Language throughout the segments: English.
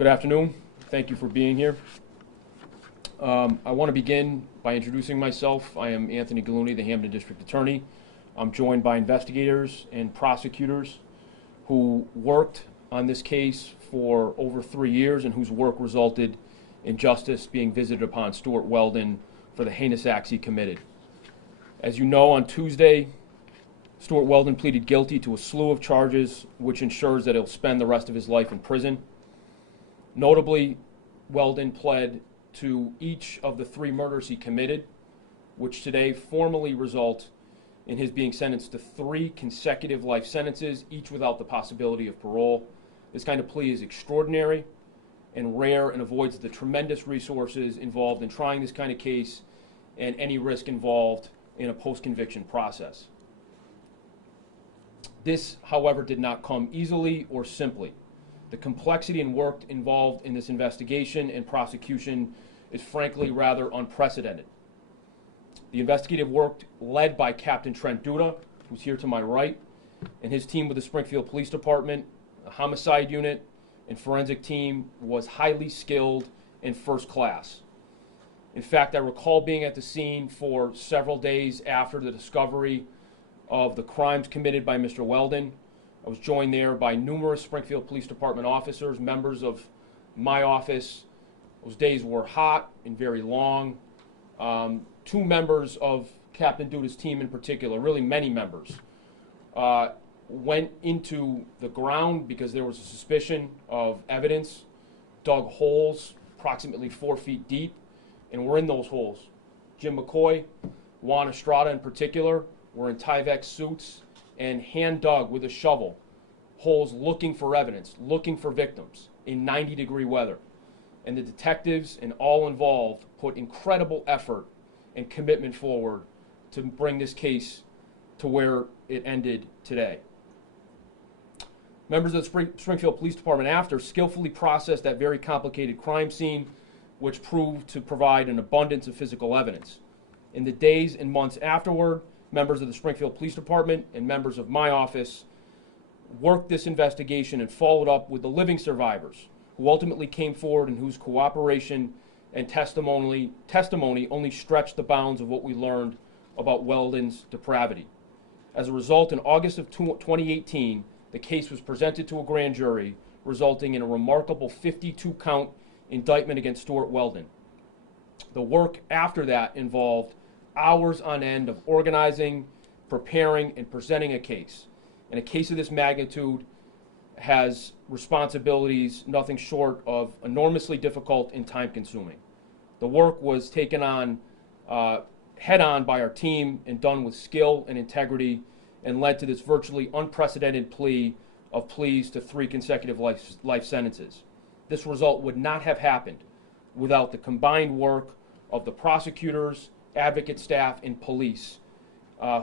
Good afternoon. Thank you for being here. I want to begin by introducing myself. I am Anthony Gulluni, the Hampden District Attorney. I'm joined by investigators and prosecutors who worked on this case for over 3 years and whose work resulted in justice being visited upon Stewart Weldon for the heinous acts he committed. As you know, on Tuesday, Stewart Weldon pleaded guilty to a slew of charges, which ensures that he'll spend the rest of his life in prison. Notably, Weldon pled to each of the 3 murders he committed, which today formally result in his being sentenced to 3 consecutive life sentences, each without the possibility of parole. This kind of plea is extraordinary and rare and avoids the tremendous resources involved in trying this kind of case and any risk involved in a post-conviction process. This, however, did not come easily or simply. The complexity and work involved in this investigation and prosecution is frankly rather unprecedented. The investigative work led by Captain Trent Duda, who's here to my right, and his team with the Springfield Police Department, the homicide unit, and forensic team was highly skilled and first class. In fact, I recall being at the scene for several days after the discovery of the crimes committed by Mr. Weldon. I was joined there by numerous Springfield Police Department officers, members of my office. Those days were hot and very long. 2 members of Captain Duda's team in particular, really many members, went into the ground because there was a suspicion of evidence, dug holes approximately 4 feet deep, and were in those holes. Jim McCoy, Juan Estrada in particular, were in Tyvek suits and hand dug with a shovel holes looking for evidence, looking for victims in 90-degree weather. And the detectives and all involved put incredible effort and commitment forward to bring this case to where it ended today. Members of the Springfield Police Department after skillfully processed that very complicated crime scene, which proved to provide an abundance of physical evidence. In the days and months afterward, members of the Springfield Police Department and members of my office worked this investigation and followed up with the living survivors who ultimately came forward and whose cooperation and testimony only stretched the bounds of what we learned about Weldon's depravity. As a result, in August of 2018, the case was presented to a grand jury, resulting in a remarkable 52-count indictment against Stewart Weldon. The work after that involved hours on end of organizing, preparing, and presenting a case. And a case of this magnitude has responsibilities nothing short of enormously difficult and time-consuming. The work was taken on head-on by our team and done with skill and integrity and led to this virtually unprecedented plea of pleas to 3 consecutive life sentences. This result would not have happened without the combined work of the prosecutors, advocate staff, and police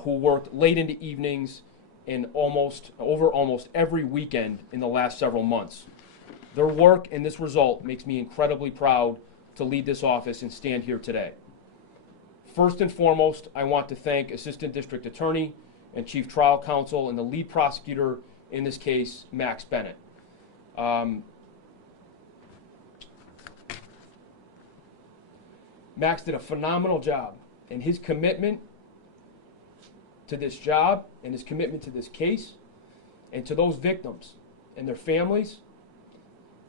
who worked late into evenings and almost every weekend in the last several months. Their work and this result makes me incredibly proud to lead this office and stand here today. First and foremost, I want to thank Assistant District Attorney and Chief Trial Counsel and the lead prosecutor in this case, Max Bennett. Max did a phenomenal job, and his commitment to this job and his commitment to this case and to those victims and their families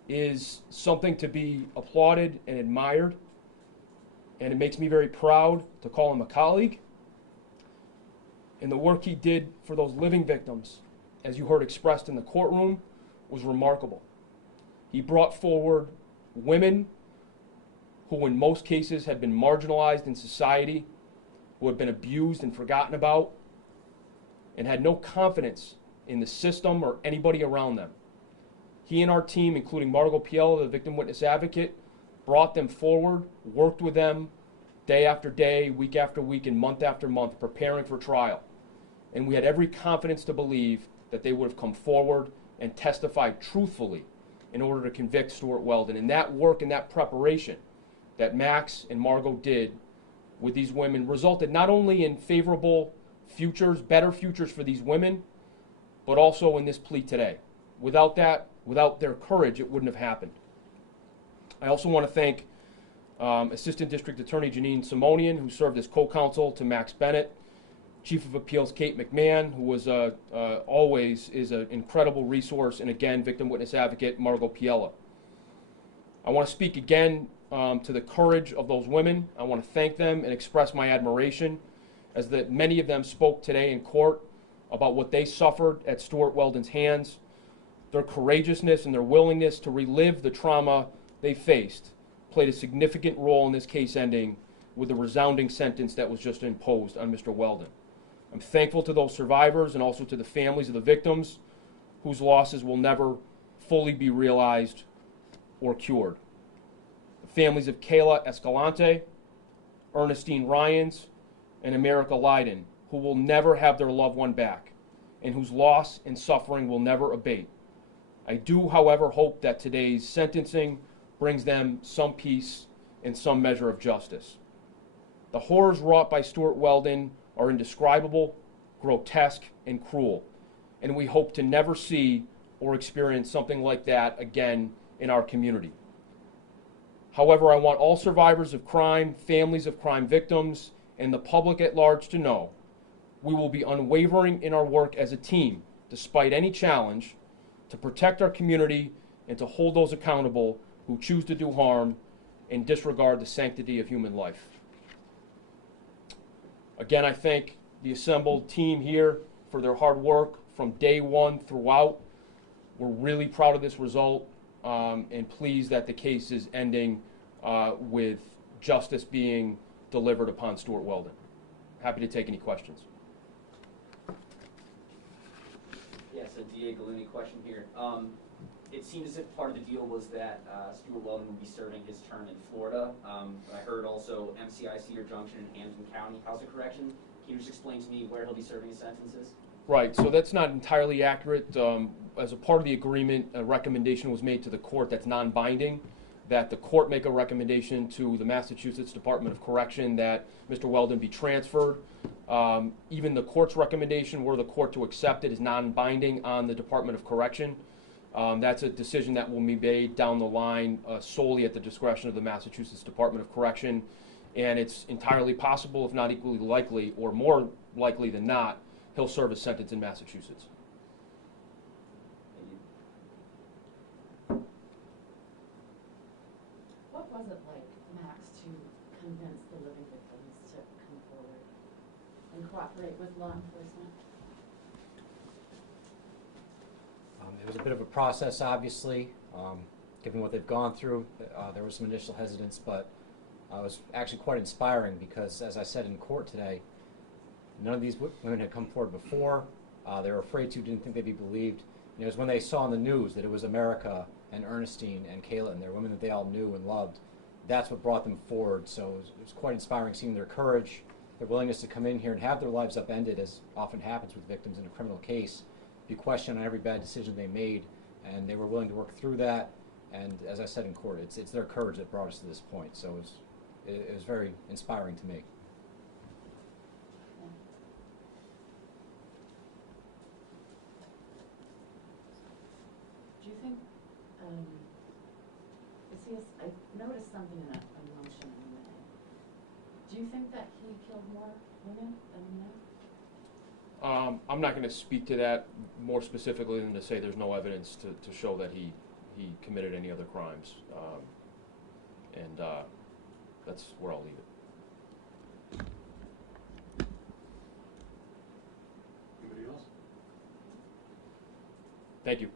is something to be applauded and admired, and it makes me very proud to call him a colleague. And the work he did for those living victims, as you heard expressed in the courtroom, was remarkable. He brought forward women who in most cases had been marginalized in society, who had been abused and forgotten about, and had no confidence in the system or anybody around them. He and our team, including Margot Piella, the victim witness advocate, brought them forward, worked with them day after day, week after week, and month after month, preparing for trial. And we had every confidence to believe that they would have come forward and testified truthfully in order to convict Stewart Weldon. And that work and that preparation that Max and Margot did with these women resulted not only in favorable futures, better futures for these women, but also in this plea today. Without that, without their courage, it wouldn't have happened. I also want to thank Assistant District Attorney Janine Simonian, who served as co-counsel to Max Bennett, Chief of Appeals Kate McMahon, who was always is an incredible resource, and again, victim witness advocate Margot Piella. I want to speak again to the courage of those women. I want to thank them and express my admiration, as that many of them spoke today in court about what they suffered at Stewart Weldon's hands. Their courageousness and their willingness to relive the trauma they faced played a significant role in this case ending with the resounding sentence that was just imposed on Mr. Weldon. I'm thankful to those survivors and also to the families of the victims whose losses will never fully be realized or cured. The families of Kayla Escalante, Ernestine Ryans, and America Leiden, who will never have their loved one back and whose loss and suffering will never abate. I do, however, hope that today's sentencing brings them some peace and some measure of justice. The horrors wrought by Stewart Weldon are indescribable, grotesque, and cruel, and we hope to never see or experience something like that again in our community. However, I want all survivors of crime, families of crime victims, and the public at large to know we will be unwavering in our work as a team, despite any challenge, to protect our community and to hold those accountable who choose to do harm and disregard the sanctity of human life. Again, I thank the assembled team here for their hard work from day one throughout. We're really proud of this result and pleased that the case is ending with justice being delivered upon Stewart Weldon. Happy to take any questions. Yeah, so DA Gulluni, question here. It seemed as if part of the deal was that Stewart Weldon would be serving his term in Florida. But I heard also MCI Cedar Junction in Hampden County. How's the correction? Can you just explain to me where he'll be serving his sentences? Right, so that's not entirely accurate. As a part of the agreement, a recommendation was made to the court that's non-binding, that the court make a recommendation to the Massachusetts Department of Correction that Mr. Weldon be transferred. Even the court's recommendation, were the court to accept it, is non-binding on the Department of Correction. That's a decision that will be made down the line solely at the discretion of the Massachusetts Department of Correction, and it's entirely possible, if not equally likely, or more likely than not, he'll serve his sentence in Massachusetts. What was it like, Max, to convince the living victims to come forward and cooperate with law enforcement? It was a bit of a process, obviously, given what they've gone through. There was some initial hesitance, but it was actually quite inspiring because, as I said in court today, none of these women had come forward before. They were afraid to, didn't think they'd be believed. And it was when they saw on the news that it was America and Ernestine and Kayla, and they're women that they all knew and loved. That's what brought them forward. So it was quite inspiring seeing their courage, their willingness to come in here and have their lives upended, as often happens with victims in a criminal case, be questioned on every bad decision they made, and they were willing to work through that. And as I said in court, it's their courage that brought us to this point. So it was very inspiring to me. Do you think, I noticed something in a motion in a minute. Do you think that he killed more women than men? I'm not going to speak to that more specifically than to say there's no evidence to show that he committed any other crimes. And that's where I'll leave it. Anybody else? Thank you.